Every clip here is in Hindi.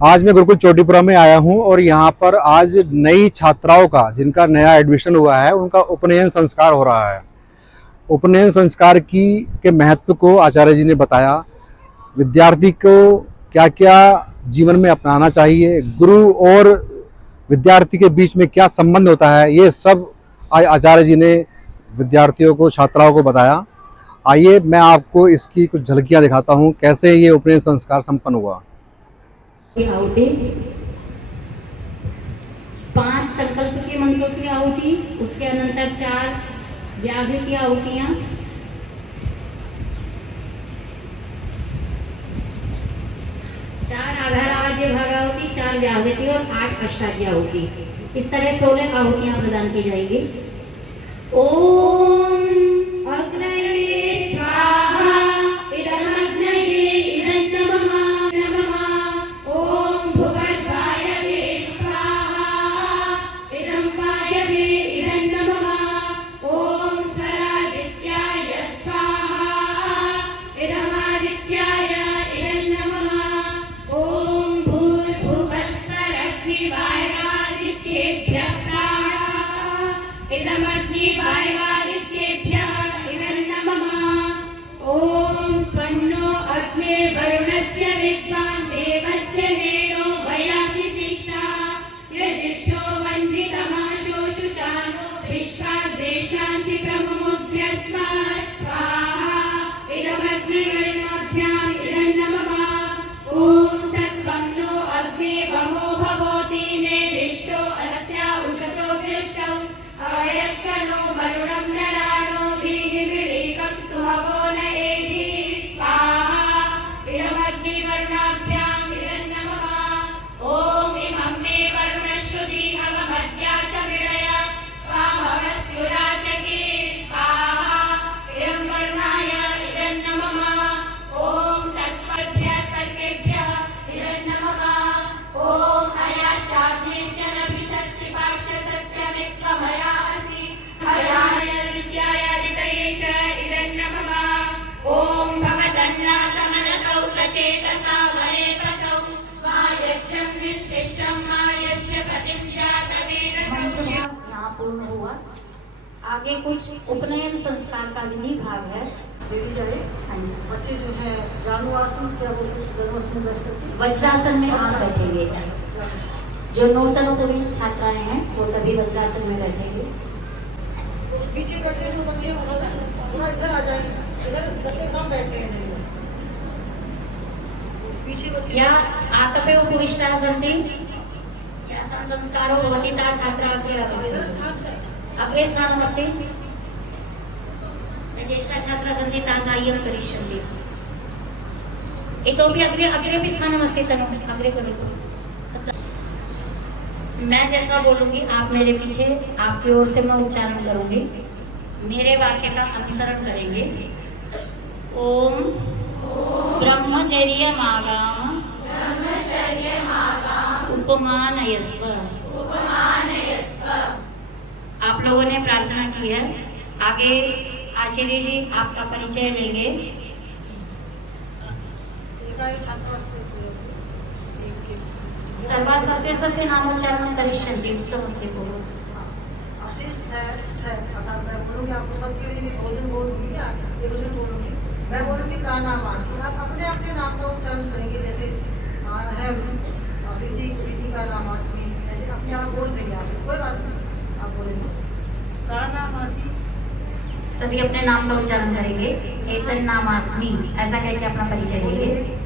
आज मैं गुरुकुल चोटीपुरा में आया हूं और यहां पर आज नई छात्राओं का, जिनका नया एडमिशन हुआ है, उनका उपनयन संस्कार हो रहा है। उपनयन संस्कार के महत्व को आचार्य जी ने बताया। विद्यार्थी को क्या क्या जीवन में अपनाना चाहिए, गुरु और विद्यार्थी के बीच में क्या संबंध होता है, ये सब आचार्य जी ने विद्यार्थियों को, छात्राओं को बताया। आइए मैं आपको इसकी कुछ झलकियां दिखाता हूं, कैसे ये उपनयन संस्कार संपन्न हुआ। आहुति 5 संकल्प के मंत्रों की आहुति, उसके अनंतर 4 व्याघ्र की आहुतियां, 4 आधार आवाज्य भागाहुति, 4 व्याघ्र की और 8 अष्टाध्यायी आहुति। इस तरह 16 आहुतियां प्रदान की जाएंगी। ओम अग्नये स्वाहा इदमग्नये इदं नमः। ओम भुवर्भायवे स्वाहा इदं वायवे इदं नमः। ओम स्वरादित्याय स्वाहा इदमादित्याय इदं नमः। ओम भूर्भुवस्सरग्निवायुवादित्येभ्यः स्वाहा इदमग्निवायुवादित्येभ्यः इदं नमः। ओम तन्नो अग्ने वरुणस्य विद्वान् देवस्य नेनो वयासि शिष्टाः यजिष्ठो वन्दितमाशो शुचानो विश्वाद्वेषांसि प्रमुमुद्यस्मात् स्वाहा इदमग्निवर्णाभ्याम् इदं नमः। ओम सत्वं नो अग्ने वमो भवोति नेदिष्टो अस्या उषसो दृष्टौ अयश्चनो वरुणं नराणो भीतिमृळीकं सुहवो न एधि स्वाहा इदमग्निवर्णाभ्याम् इदं नमः। ओम इमं मे वरुणश्रुति हवमद्या च मृळय त्वामवस्युराचके स्वाहा इदं वरुणाय इदं नमः। ओम तत्त्वभ्यः सर्वेभ्यः इदं नमः। ओम अयाशाग्नेस्य न विशस्ति पाश्च सत्यमित्त्वमया असि हयाय विद्याय ऋतये च इदं नमः। ओम भवतन्नासमनसौ सचेतसा वरेतसौ मायच्छं विशिष्टं मायच्छ पतिं जातवेदसौ। यहाँ पूर्ण हुआ। आगे कुछ उपनयन संस्कार का विधि भाग है। देवी जाए। हाँ जी। बच्चे जो है जानुआसन क्या बोलते हैं, वज्रासन में आप बैठेंगे। जो नूतन पूरी छात्राएं हैं वो सभी वज्रासन में बैठेंगे। पीछे बैठे जो बच्चे थोड़ा इधर आ जाए, इधर बच्चे कम बैठे हैं। पीछे बच्चे या आतपे उपविष्टा सन्ति या संस्कारो भवति ता छात्राः अग्रे स्थानमस्ति ज्येष्ठा छात्रा सन्ति ता साहाय्यं करिष्यन्ति। इतोपि अग्रे स्थानमस्ति तनु अग्रे करो। मैं जैसा बोलूंगी आप मेरे पीछे, आपकी ओर से मैं उच्चारण करूंगी, मेरे वाक्य का अनुसरण करेंगे। ओम ब्रह्मचर्यमागाम उपमानयस्व। आप लोगों ने प्रार्थना की है। आगे आचार्य जी आपका परिचय लेंगे। सर्वास्वस्य नामोच्चारण करिष्यन्ति। उत्तमस्ते बोलो। आशीष है अर्थात मैं बोलूँगी आपको सबके लिए भोजन बोलूँगी, एक भोजन बोलूँगी। मैं बोलूँगी का नाम आशी, आप अपने अपने नाम का उच्चारण करेंगे। जैसे है प्रीति का नाम आसमी, ऐसे अपने आप बोल देंगे। आप कोई बात नहीं, आप बोलेंगे का नाम आशी। सभी अपने नाम का उच्चारण करेंगे। एतन नाम आसमी ऐसा कह के अपना परिचय देंगे।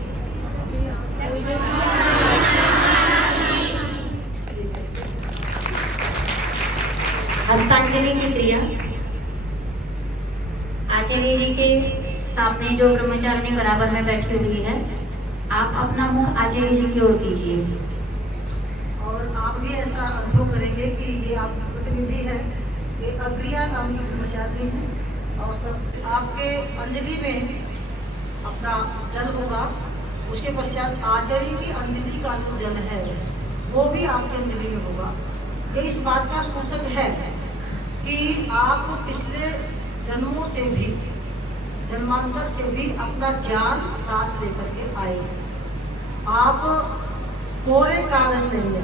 हस्तांजलि की क्रिया। आचार्य जी के सामने जो ब्रह्मचारिणी बराबर में बैठी हुई है, आप अपना मुंह आचार्य जी की ओर कीजिए और आप भी ऐसा अनुभव करेंगे कि ये आपकी प्रतिनिधि है, ये अग्रिया नाम की ब्रह्मचारिणी है। और सब आपके अंजलि में अपना जल होगा। उसके पश्चात आचार्य की अंजलि का जो जल है वो भी आपके अंजलि में होगा। ये इस बात का सूचक है कि आप पिछले जन्मों से भी, जन्मांतर से भी अपना ज्ञान साथ लेकर के आए। आप कोरे कागज नहीं है,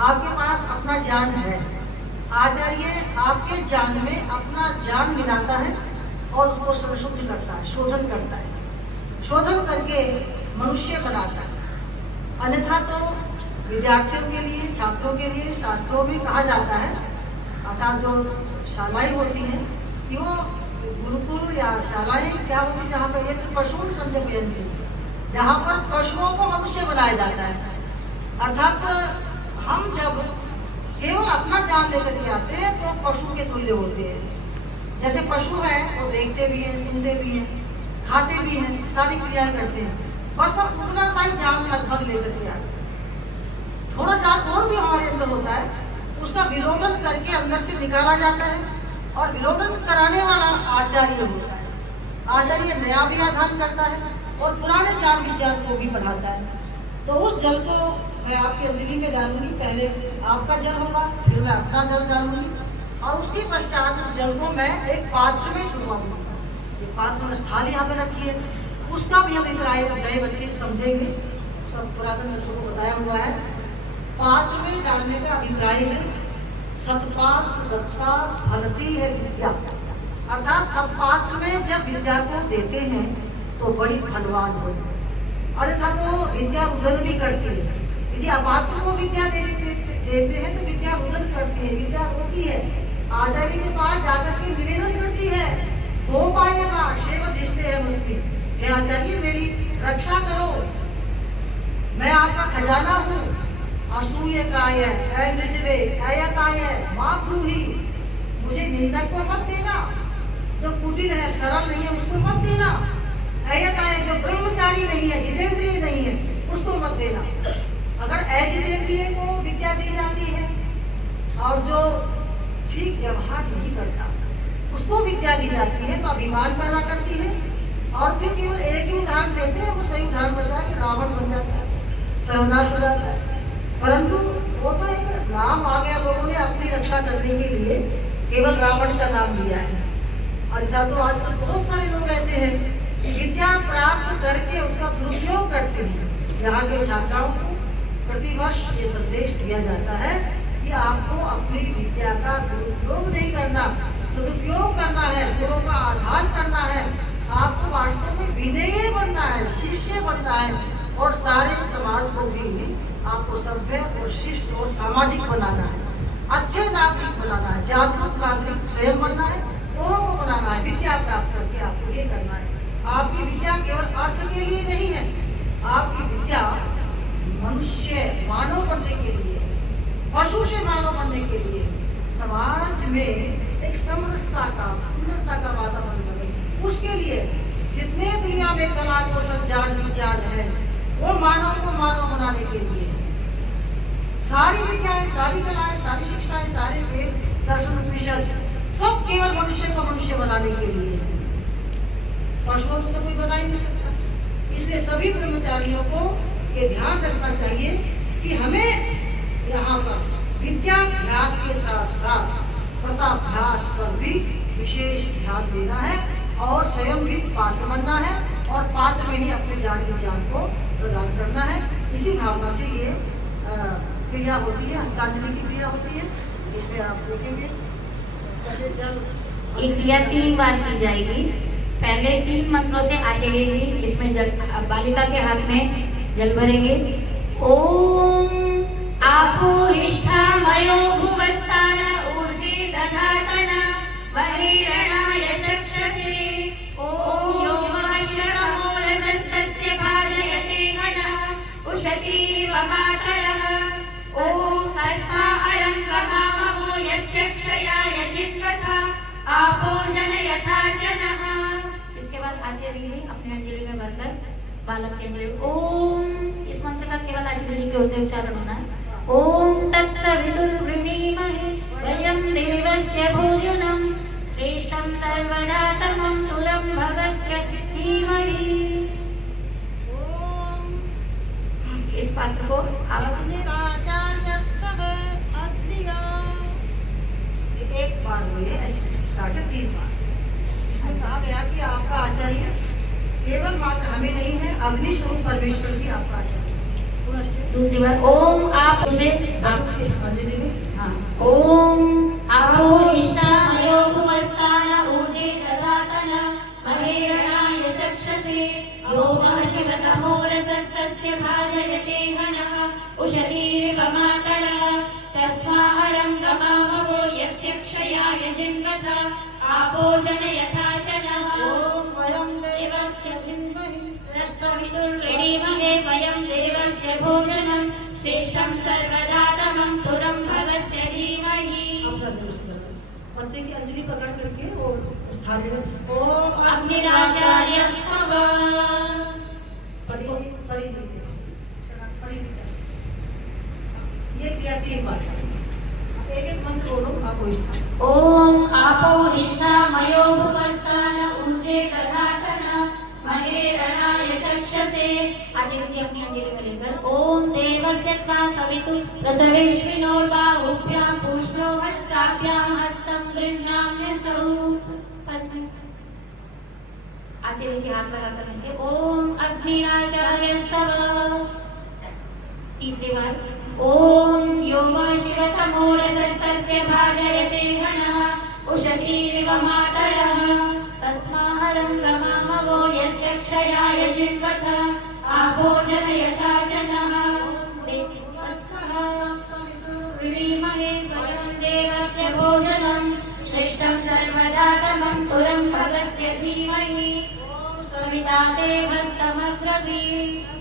आपके पास अपना ज्ञान है। आचार्य आपके ज्ञान में अपना ज्ञान मिलाता है और उसको संशोधित करता है, शोधन करता है, शोधन करके मनुष्य बनाता है। अन्यथा तो विद्यार्थियों के लिए, छात्रों के लिए शास्त्रों में कहा जाता है, अर्थात जो शालाएं होती हैं कि वो गुरुकुल या शालाएं क्या होती है जहाँ पर एक पशु संजय, जहाँ पर पशुओं को मनुष्य बनाया जाता है। अर्थात हम जब केवल अपना ज्ञान लेकर के आते हैं तो पशु के तुल्य होते हैं। जैसे पशु है वो देखते भी हैं, सुनते भी हैं, खाते भी हैं, सारी क्रियाएं करते हैं, बस हम उतना सा ही ज्ञान लगभग लेकर के आते हैं। थोड़ा ज्ञान और भी हमारे अंदर होता है, उसका विलोडन करके अंदर से निकाला जाता है और विलोडन कराने वाला आचार्य होता है। आचार्य नया भी आधान करता है और पुराने ज्ञान विज्ञान को भी बढ़ाता है। तो उस जल को मैं आपकी अंजलि में डालूंगी, पहले आपका जल होगा, फिर मैं अपना जल डालूंगी और उसके पश्चात उस जल को मैं एक पात्र में छुड़वाऊंगी। एक पात्र में स्थान यहाँ पे रखी है, उसका भी हम अभिप्राय नए बच्चे समझेंगे, सब पुरातन बच्चों को बताया हुआ है। पात्र में डालने का अभिप्राय है सतपात्र दत्ता फलती है विद्या, अर्थात सतपात्र में जब विद्या को देते हैं तो बड़ी फलवान हो, अन्यथा वो विद्या उदन भी करती है। यदि अपात्र को विद्या देते हैं तो विद्या उदन करती है, विद्या होती है। आचार्य के पास जाकर के निवेदन करती है, हो पाएगा शेव दृष्टि है मुस्लिम, हे आचार्य मेरी रक्षा करो, मैं आपका खजाना हूँ। असूय काय है, अयताय माँ ब्रूहि, मुझे निंदक को मत देना, जो कुटिल है सरल नहीं है उसको मत देना, अयताय जो ब्रह्मचारी नहीं है, जितेंद्रिय नहीं है उसको मत देना। अगर अजितेंद्रिय को विद्या दी जाती है और जो ठीक व्यवहार नहीं करता उसको विद्या दी जाती है तो अभिमान पैदा करती है और फिर केवल एक ही उदाहरण देते हैं, उसका उदाहरण बचा के रावण बन जाता है, सर्वनाश हो जाता है। परंतु वो तो एक नाम आ गया, लोगों ने अपनी रक्षा करने के लिए केवल रावण का नाम लिया है। अर्थात तो आजकल बहुत सारे लोग ऐसे हैं कि विद्या प्राप्त करके उसका दुरुपयोग करते हैं। यहाँ के छात्राओं को प्रतिवर्ष ये संदेश दिया जाता है कि आपको अपनी विद्या का दुरुपयोग नहीं करना, सदुपयोग करना है, गुरुओं का आधार करना है, आपको वास्तव में विनयी बनना है, शिष्य बनना है और सारे समाज को भी आपको सभ्य और शिष्ट और सामाजिक बनाना है, अच्छे नागरिक बनाना है, जागरूक नागरिक स्वयं बनना है, औरों को बनाना है। विद्या प्राप्त करके आपको ये करना है। आपकी विद्या केवल अर्थ के लिए नहीं है, आपकी विद्या मनुष्य मानव बनने के लिए, पशु से मानव बनने के लिए, समाज में एक समरसता का, सुंदरता का वातावरण बने, उसके लिए जितने दुनिया में कला कौशल ज्ञान विज्ञान है वो मानव को मानव बनाने के लिए सारी विद्याएं, सारी कलाएं, सारी शिक्षाएं, सारे वेद दर्शन उपनिषद सब केवल मनुष्य को मनुष्य बनाने के लिए है। पशुओं को तो कोई बना ही नहीं सकता। इसलिए सभी ब्रह्मचारियों को ये ध्यान रखना चाहिए कि हमें यहाँ पर विद्याभ्यास के साथ साथ प्रताभ्यास पर भी विशेष ध्यान देना है और स्वयं भी पात्र बनना है और पात्र में ही अपने ज्ञान विज्ञान को प्रदान करना है। इसी भावना से ये क्रिया होती है, हस्तांजलि की क्रिया होती है। इसमें आप देखेंगे ये क्रिया 3 बार की जाएगी। पहले 3 मंत्रों से आचार्य जी इसमें जल बालिका के हाथ में जल भरेंगे। ओम आपो इष्ठामयो भुवस्थान ऊर्जे दधातन बहिरणाय चक्षसे ओम योमश्रवो रसस्तस्य भाजयते गणः उशती वमातरः ओम हस्ता अरंगमामो यस्य क्षयाय चित्वथा आपो जनयथा जनः। इसके बाद आचार्य जी अपने अंजलि में भरकर बालक के अंजलि ओम, इस मंत्र का केवल आचार्य जी की ओर से उच्चारण होना है। ओम तत्सवितुर्वृणीमहे वयं देवस्य भोजनं श्रेष्ठं सर्वदातमं तुरं भगस्य धीमहि। इस पात्र को आप एक बार हुई है, ऐसे 3 बार। इसमें कहा गया कि आपका आचार्य केवल मात्र हमें नहीं है, अग्नि स्वरूप परमेश्वर भी आपका आचार्य। दूसरी बार ओम आप उसे आप अंजलि में हाँ ओम आपो इष्टामयो भुवस्तान ऊर्जे ददातन महेरणाय चक्षसे यो महशिवतमोरसस्तस्य भाजयते घनः उषतीरिव मातरः तस्माहरं गमामवो यस्य क्षयाय जिन्वथ आपो जनयथा चनः ओम वयं देवस्य धीमहि तत्सवितुर्वृणीमहे वयं देवस्य भोजनं श्रेष्ठं सर्वदातमं तुरं भगस्य धीमहि। बच्चे की अंजलि पकड़ करके वो स्थान में ओम अग्निराचार्यस्तव ये किया 3 बार। एक एक मंत्र बोलो आपो इष्टा। ओम आपो इष्टामयो भुवस्तान ऊर्जे दधातन महेरणाय चक्षसे। आचार्य जी अपनी अंजलि में लेकर ओम देवस्य त्वा सवितु प्रसवेश्विनोर्बाहुभ्यां पूष्णो हस्ताभ्यां हस्तं गृह्णाम्यसौ। आचार्य जी हाथ लगाकर नीचे ओम अग्निराचार्यस्तव। तीसरी बार ओम यो शिवतमोरसस्तस्य भाजयते घनः उषतीरिव मातरः तस्माहरं गमामवो यस्य क्षयाय जिन्वथ आपो जनयथा चनः वृणीमहे वयं देवस्य भोजनं श्रेष्ठं सर्वदातमं तुरं भगस्य धीमहि सविता देवस्तमग्रवीः।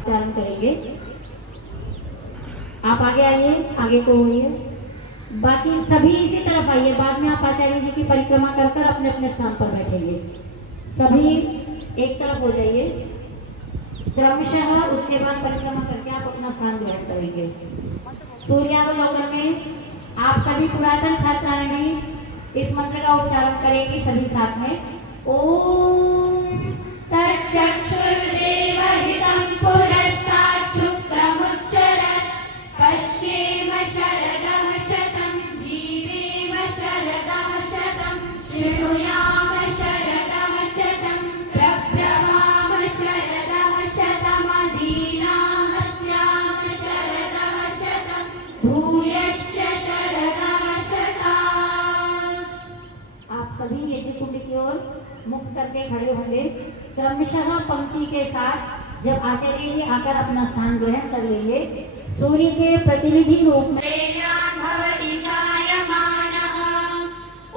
उच्चारण करेंगे। आप आगे आइए, आगे को होइए, बाकी सभी इसी तरफ आइए। बाद में आप आचार्य जी की परिक्रमा कर कर अपने अपने स्थान पर बैठेंगे। सभी एक तरफ हो जाइए। क्रमशः उसके बाद परिक्रमा करके आप अपना स्थान ग्रहण करेंगे। सूर्यावलोकन में आप सभी पुरातन छात्राएं भी इस मंत्र का उच्चारण करेंगे सभी साथ में। ओम तच्चक्षुर्देवहितं पुरस्तात् शुक्रमुच्चरत् पश्येम शरदः शतं जीवेम शरदः शतं शृणुयाम शरदः शतं प्रभ्रमाम शरदः शतमदीनाः स्याम शरदः शतं भूयश्च शरदः शतात्। आप सभी यज्ञ कुंड की ओर मुख करके खड़े होंगे। क्रमशः पंक्ति के साथ जब आचार्य जी आकर अपना स्थान ग्रहण कर लेंगे, सूर्य के प्रतिनिधि रूप में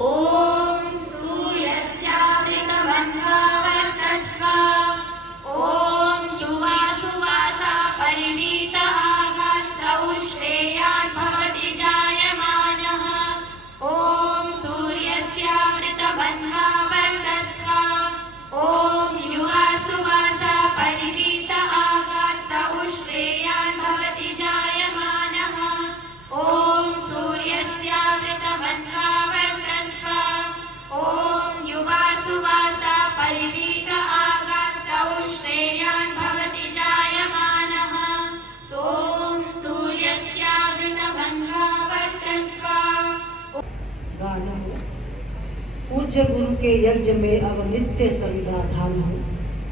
ओम सूर्यस्यावृतमन्वावर्तस्व ओम सुवासुवासा परिवीत आगात्सौ श्रेयान् भवति जायमानः ओम सूर्यस्यावृतमन्वावर्तस्व ओम युवा सुवासा परिवीत आगात्सौ श्रेयान् भवति जायमानः ओम सूर्यस्यावृतमन्वावर्तस्व ओम युवा सुवासा परिवीत आगात्सौ श्रेयान् भवति जायमानः ओम सूर्यस्यावृतमन्वावर्तस्व। गाना हो। पूज्य गुरु के यज्ञ में अब नित्य सविधा धान हो।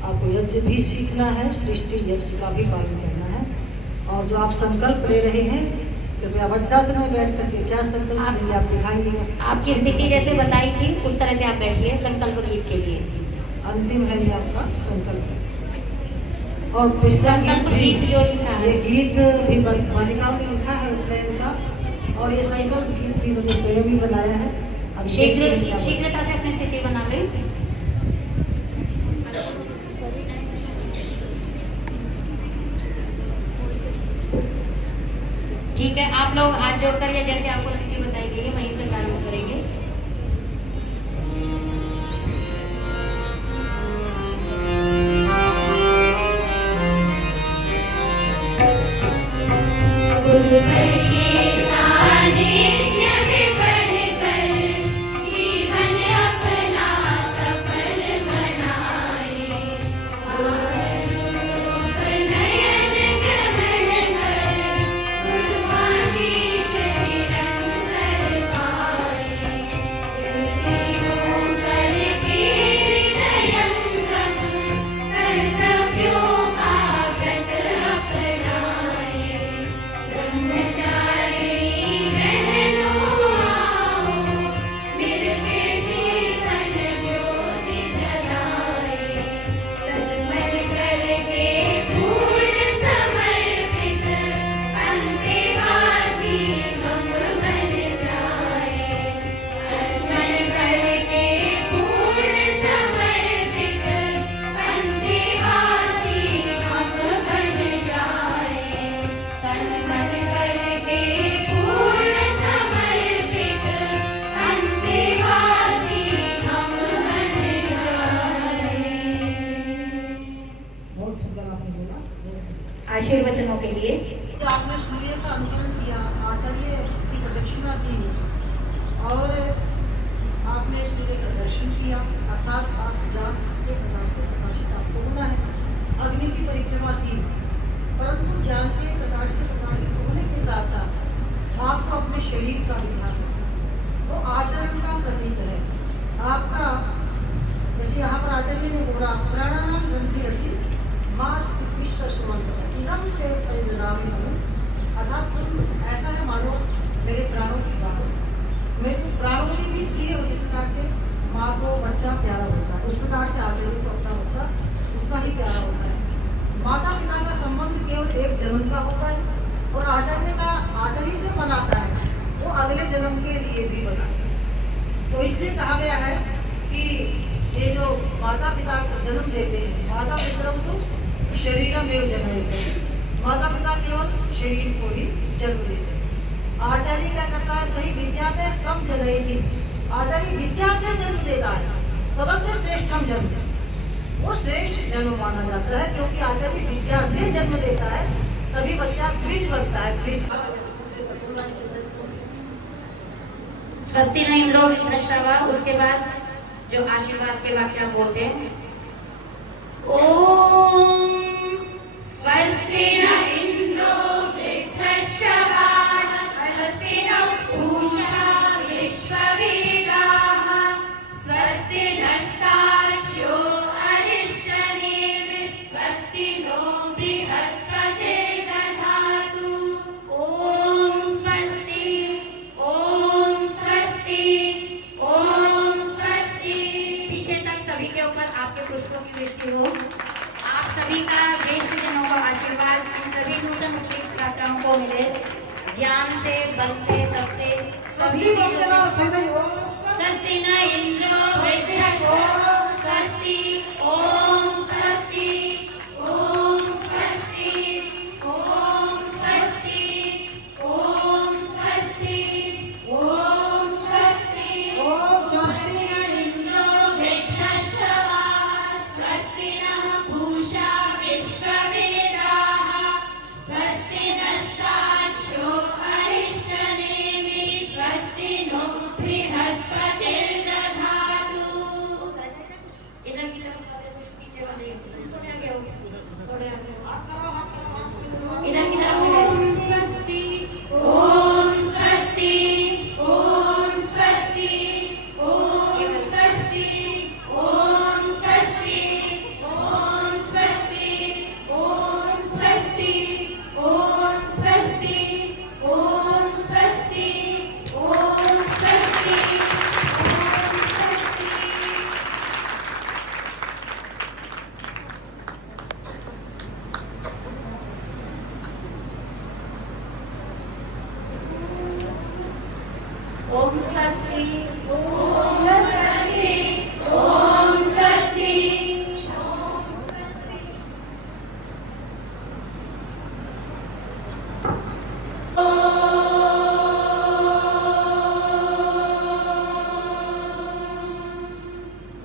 आपको यज्ञ भी सीखना है, सृष्टि यज्ञ का भी पालन करना है। और जो आप संकल्प ले रहे हैं, कृपया वज्रासन में बैठ करके क्या संकल्प लेंगे आप दिखाइएगा। आपकी स्थिति जैसे बताई थी उस तरह से आप बैठिए संकल्प गीत के लिए। अंतिम है ये आपका संकल्प। और पिछला संकल्प गीत जो लिखा है, ये गीत भी बालिकाओं में लिखा है उपनयन का। और ये संकल्प गीत भी मैंने स्वयं ही बनाया है। अब शीघ्रता से अपनी स्थिति बना ले। ठीक है, आप लोग हाथ जोड़कर या जैसे आपको स्थिति बताई गई है वहीं से प्रारंभ करेंगे। आशीर्वचनों के लिए। तो आपने सूर्य का अनुकरण किया, आचार्य की प्रदक्षिणा की और आपने सूर्य का दर्शन किया, अर्थात आप जान के प्रकाश से प्रकाशित आपको होना है। अग्नि की परिक्रमा की, परंतु ज्ञान के प्रकाश से प्रकाशित होने के साथ साथ आपको अपने शरीर का विधान, वो आचरण का प्रतीक है आपका। जैसे यहाँ पर आचार्य ने बोला, प्राणानाम ग्रंथि असि मास्त विश्व सुमंत इदम ते परिददामि हूँ, अर्थात तुम ऐसा है मानो मेरे प्राणों की बात, मेरे प्राणों से भी प्रिय हो। जिस प्रकार से माँ को बच्चा प्यारा होता है, उस प्रकार से आचार्य को अपना बच्चा उतना ही प्यारा होता है। माता पिता का संबंध केवल एक जन्म का होता है और आचार्य जो बनाता है वो अगले जन्म के लिए भी बनाता है। तो इसलिए कहा गया है कि ये जो माता पिता जन्म देते हैं, माता पितरम तो शरीरमेव जनयते हैं, माता पिता केवल शरीर को ही जन्म देते हैं। आचार्य क्या करता है, सही विद्या से कम जनयति, आचार्य विद्या से जन्म देता है, तदस्य श्रेष्ठम जन्म, वो श्रेष्ठ जन्म माना जाता है क्योंकि आचार्य विद्या से जन्म देता है, तभी बच्चा द्विज बनता है। द्विज स्वस्ति न इंद्रो वृद्धश्रवा, उसके बाद जो आशीर्वाद के वाक्य बोलते हैं, ओम स्वस्ति न इंद्रो वृद्धश्रवा, स्वस्ति न पूषा विश्ववेदाः, स्वस्ति नस्तार्क्ष्यो अरिष्टनेमिः, स्वस्ति नो बृहस्पतिर्दधातु। ओम स्वस्ति, ओम स्वस्ति, ओम स्वस्ति। पीछे तक सभी के ऊपर आपके पुष्पों की वृष्टि हो। आप सभी का ज्येष्ठ जनों का आशीर्वाद इन सभी नूतन उचित छात्राओं को मिले, ज्ञान से, बल से, तप से, सभी चीजों से। स्वस्ति न इंद्रो वृद्धश्रवा, स्वस्ति, ओम स्वस्ति, ओम स्वस्ति, ओम स्वस्ति, ओम स्वस्ति, ओम स्वस्ति, ओम स्वस्ति न इंद्रो वृद्धश्रवा, स्वस्ति नः पूषा विश्ववेदाः, स्वस्ति नस्तार्क्ष्यो अरिष्टनेमिः, स्वस्ति नो बृहस्पतिर्दधातु। इधर की तरफ पीछे वाले थोड़े आगे हो, थोड़े आगे हो। इधर की तरफ ओम स्वस्ति, ओम स्वस्ति, ओम स्वस्ति, ओम स्वस्ति, ओम स्वस्ति, ओम स्वस्ति, ओम स्वस्ति, ओम स्वस्ति, ओम स्वस्ति, ओम स्वस्ति, ओम स्वस्ति, ओम स्वस्ति, ओम स्वस्ति, ओम स्वस्ति।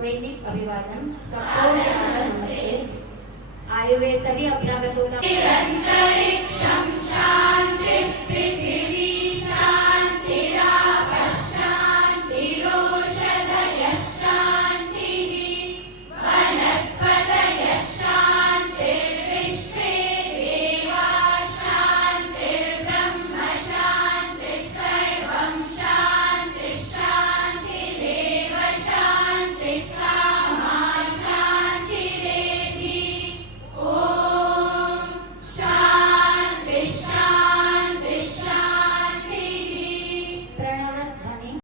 वैदिक अभिवादन सबको नमस्ते। आए हुए सभी अभ्यागतों का निरंतरिक्षं शांति पृथ्वी